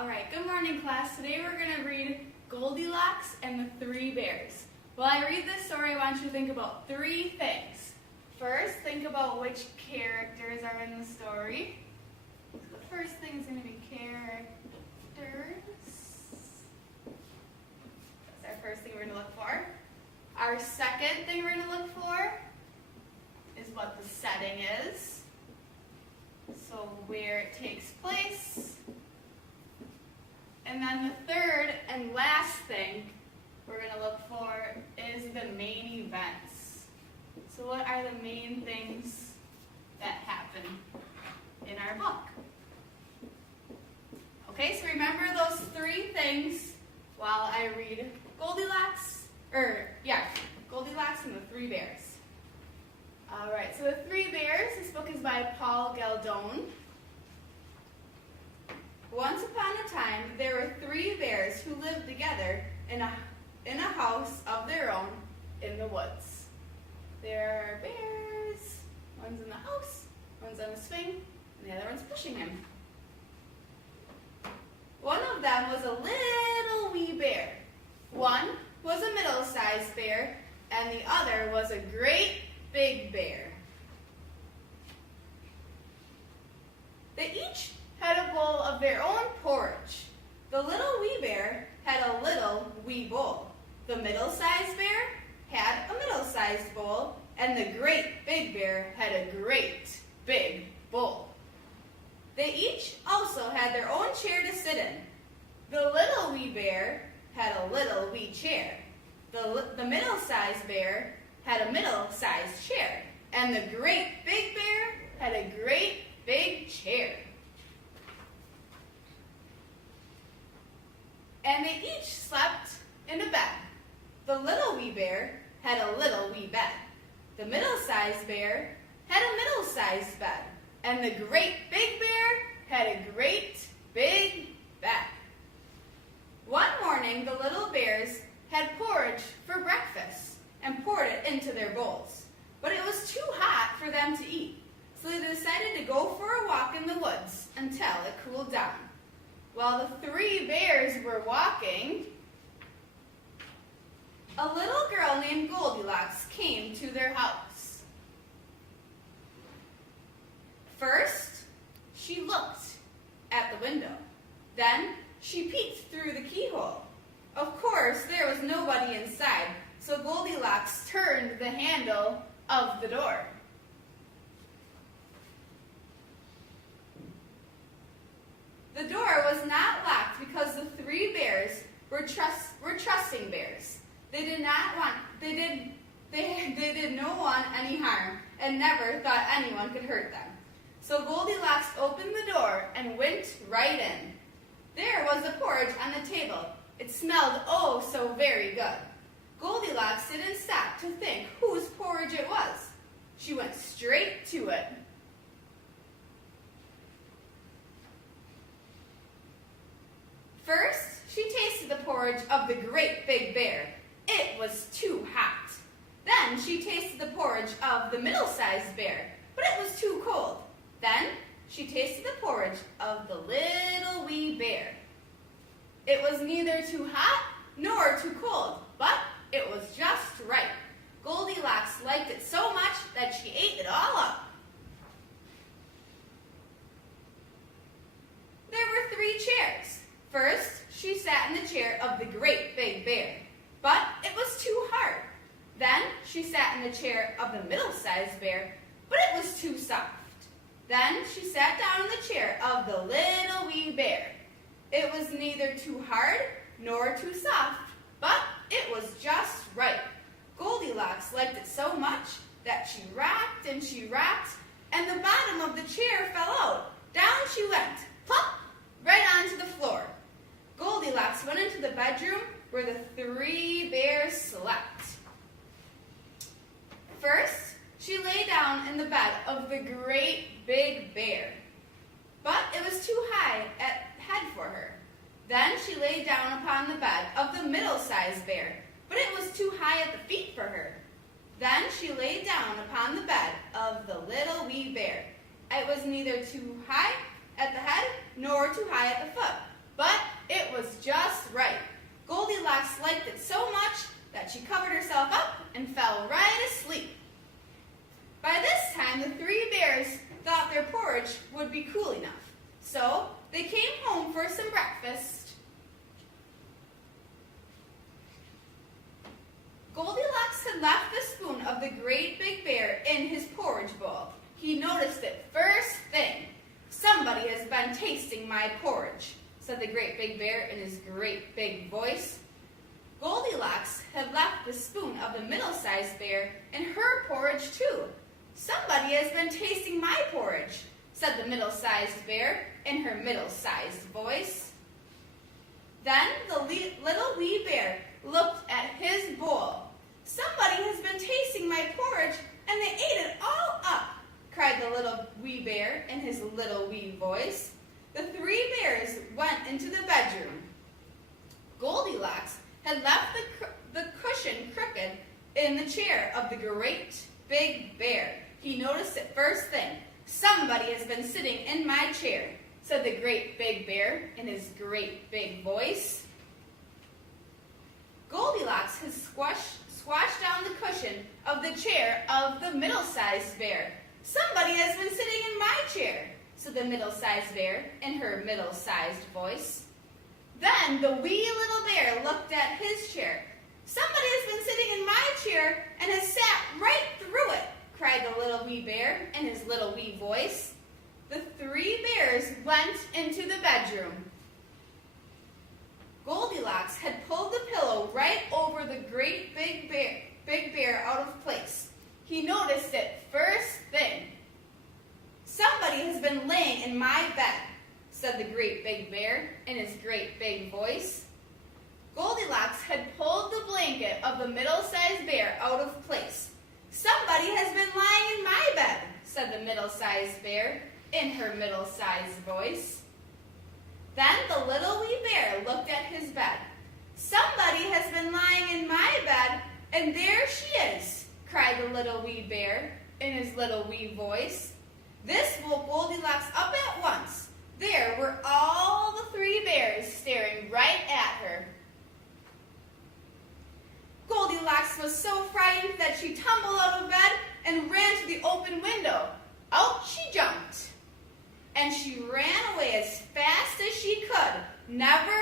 All right, good morning, class. Today we're going to read Goldilocks and the Three Bears. While I read this story, I want you to think about three things. First, think about which characters are in the story. So the first thing is going to be characters. That's our first thing we're going to look for. Our second thing we're going to look for is what the setting is. So where it takes place. And then the third and last thing we're going to look for is the main events. So what are the main things that happen in our book? Okay, so remember those three things while I read Goldilocks and the Three Bears. All right, so the Three Bears, this book is by Paul Galdone. Once upon a time, there were three bears who lived together in a house of their own in the woods. There are bears, one's in the house, one's on a swing, and the other one's pushing him. One of them was a little wee bear. One was a middle-sized bear, and the other was a great big bear. They each had a bowl of their own porridge. The little wee bear had a little wee bowl. The middle-sized bear had a middle-sized bowl, and the great big bear had a great big bowl. They each also had their own chair to sit in. The little wee bear had a little wee chair. The middle-sized bear had a middle-sized chair, and the great big bear had a great big chair. And they each slept in a bed. The little wee bear had a little wee bed. The middle-sized bear had a middle-sized bed. And the great big bear had a great big bed. One morning, the little bears had porridge for breakfast and poured it into their bowls. But it was too hot for them to eat, so they decided to go for a walk in the woods until it cooled down. While the three bears were walking, a little girl named Goldilocks came to their house. First, she looked at the window. Then, she peeked through the keyhole. Of course, there was nobody inside, so Goldilocks turned the handle of the door. The door was not locked because the three bears were trusting bears. They did no one any harm and never thought anyone could hurt them. So Goldilocks opened the door and went right in. There was the porridge on the table. It smelled oh so very good. Goldilocks didn't stop to think whose porridge it was. She went straight to it. First, she tasted the porridge of the great big bear. It was too hot. Then she tasted the porridge of the middle-sized bear, but it was too cold. Then she tasted the porridge of the little wee bear. It was neither too hot nor too cold, but it was just right. Goldilocks liked it so much that she ate it all up. There were three chairs. First, she sat in the chair of the great big bear, but it was too hard. Then she sat in the chair of the middle-sized bear, but it was too soft. Then she sat down in the chair of the little wee bear. It was neither too hard nor too soft, but it was just right. Goldilocks liked it so much that she rocked, and the bottom of the chair fell out. Down she went, plop, right onto the floor. Goldilocks went into the bedroom where the three bears slept. First, she lay down in the bed of the great big bear, but it was too high at head for her. Then she lay down upon the bed of the middle-sized bear, but it was too high at the feet for her. Then she lay down upon the bed of the little wee bear. It was neither too high at the head nor too high at the foot, but liked it so much that she covered herself up and fell right asleep. By this time, the three bears thought their porridge would be cool enough, so they came home for some breakfast. Goldilocks had left the spoon of the great big bear in his porridge bowl. He noticed it first thing. "Somebody has been tasting my porridge," said the great big bear in his great big voice. Goldilocks had left the spoon of the middle-sized bear in her porridge too. "Somebody has been tasting my porridge," said the middle-sized bear in her middle-sized voice. Then the little wee bear looked at his bowl. "Somebody has been tasting my porridge and they ate it all up," cried the little wee bear in his little wee voice. The three bears went into the bedroom. Goldilocks had left the cushion crooked in the chair of the great big bear. He noticed it first thing. "Somebody has been sitting in my chair," said the great big bear in his great big voice. Goldilocks had squashed down the cushion of the chair of the middle-sized bear. "Somebody has been sitting in my chair," said the middle-sized bear in her middle-sized voice. Then the wee little bear looked at his chair. "Somebody has been sitting in my chair and has sat right through it," cried the little wee bear in his little wee voice. The three bears went into the bedroom. Goldilocks had pulled the pillow right over the great big bear out of place. He noticed it first thing. "Somebody has been laying in my bed," said the great big bear in his great big voice. Goldilocks had pulled the blanket of the middle-sized bear out of place. "Somebody has been lying in my bed," said the middle-sized bear in her middle-sized voice. Then the little wee bear looked at his bed. "Somebody has been lying in my bed, and there she is," cried the little wee bear in his little wee voice. This woke Goldilocks up at once. There were all the three bears staring right at her. Goldilocks was so frightened that she tumbled out of bed and ran to the open window. Out she jumped. And she ran away as fast as she could, never